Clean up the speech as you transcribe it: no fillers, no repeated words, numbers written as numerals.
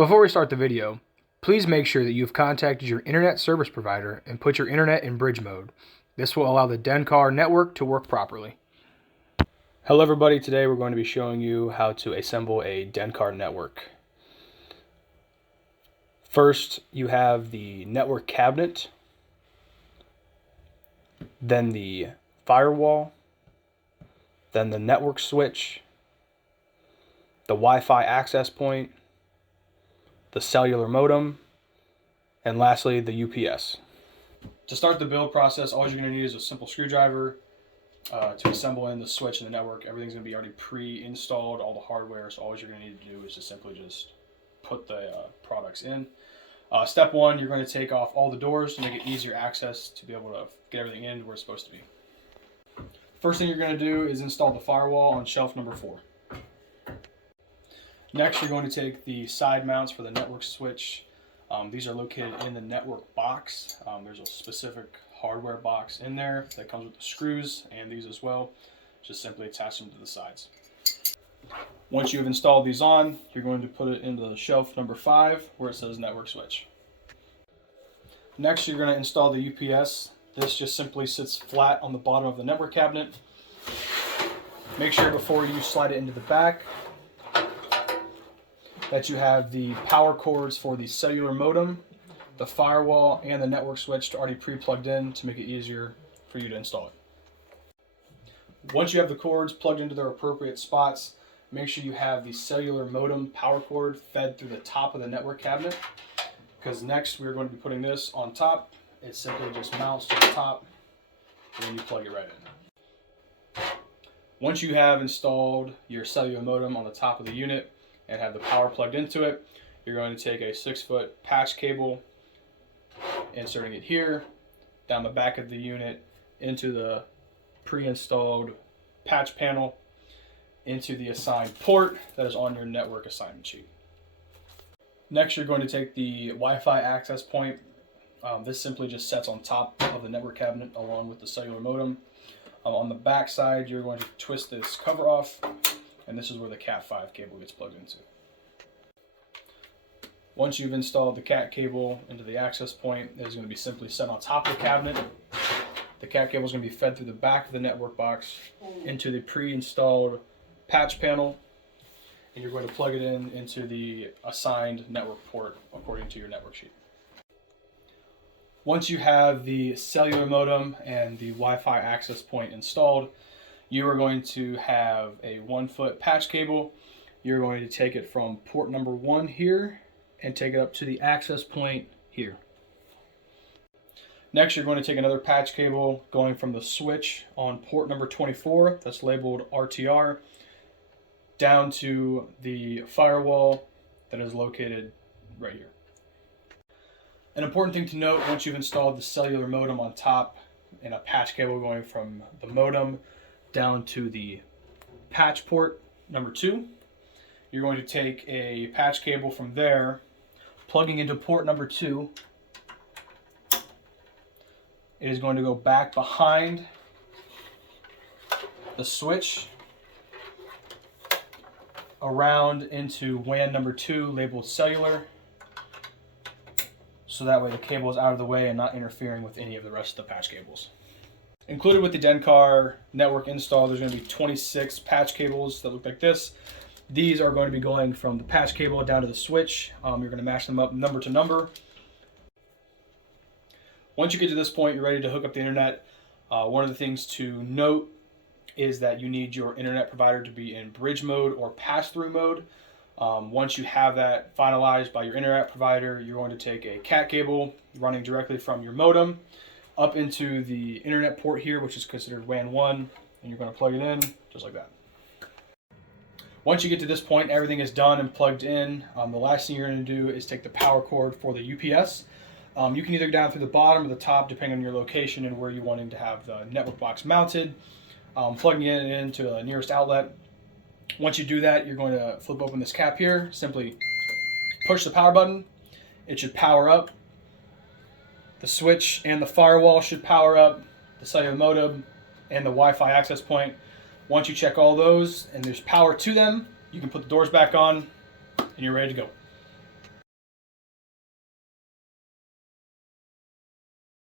Before we start the video, please make sure that you've contacted your internet service provider and put your internet in bridge mode. This will allow the Dencar network to work properly. Hello everybody, today we're going to be showing you how to assemble a Dencar network. First, you have the network cabinet, then the firewall, then the network switch, the Wi-Fi access point, the cellular modem, and lastly the UPS. To start the build process, all you're going to need is a simple screwdriver to assemble in the switch and the network. Everything's going to be already pre-installed, all the hardware, so all you're going to need to do is to simply just put the products in. Step one, you're going to take off all the doors to make it easier access to be able to get everything in where it's supposed to be. First thing you're going to do is install the firewall on shelf number 4. Next, you're going to take the side mounts for the network switch. These are located in the network box. There's a specific hardware box in there that comes with the screws and these as well. Just simply attach them to the sides. Once you've installed these on, you're going to put it into the shelf number 5 where it says network switch. Next, you're going to install the UPS. This just simply sits flat on the bottom of the network cabinet. Make sure before you slide it into the back that you have the power cords for the cellular modem, the firewall, and the network switch already pre-plugged in to make it easier for you to install it. Once you have the cords plugged into their appropriate spots, make sure you have the cellular modem power cord fed through the top of the network cabinet, because next we're going to be putting this on top. It simply just mounts to the top and then you plug it right in. Once you have installed your cellular modem on the top of the unit and have the power plugged into it, you're going to take a 6-foot patch cable, inserting it here, down the back of the unit, into the pre-installed patch panel, into the assigned port that is on your network assignment sheet. Next, you're going to take the Wi-Fi access point. This simply just sets on top of the network cabinet along with the cellular modem. On the back side, you're going to twist this cover off, and this is where the Cat5 cable gets plugged into. Once you've installed the Cat cable into the access point, it is going to be simply set on top of the cabinet. The Cat cable is going to be fed through the back of the network box into the pre-installed patch panel, and you're going to plug it into the assigned network port according to your network sheet. Once you have the cellular modem and the Wi-Fi access point installed, you are going to have a 1-foot patch cable. You're going to take it from port number 1 here and take it up to the access point here. Next, you're going to take another patch cable going from the switch on port number 24, that's labeled RTR, down to the firewall that is located right here. An important thing to note, once you've installed the cellular modem on top and a patch cable going from the modem down to the patch port number 2, you're going to take a patch cable from there, plugging into port number 2. It is going to go back behind the switch, around into WAN number 2 labeled cellular, so that way the cable is out of the way and not interfering with any of the rest of the patch cables. Included with the Dencar network install, there's going to be 26 patch cables that look like this. These are going to be going from the patch cable down to the switch. You're going to match them up number to number. Once you get to this point, you're ready to hook up the internet. One of the things to note is that you need your internet provider to be in bridge mode or pass-through mode. Once you have that finalized by your internet provider, you're going to take a Cat cable running directly from your modem up into the internet port here, which is considered WAN 1, and you're going to plug it in just like that. Once you get to this point, everything is done and plugged in. The last thing you're going to do is take the power cord for the UPS. You can either go down through the bottom or the top, depending on your location and where you're wanting to have the network box mounted. Plugging it into the nearest outlet. Once you do that, you're going to flip open this cap here, simply push the power button. It should power up. The switch and the firewall should power up, the cellular modem and the Wi-Fi access point. Once you check all those and there's power to them, you can put the doors back on and you're ready to go.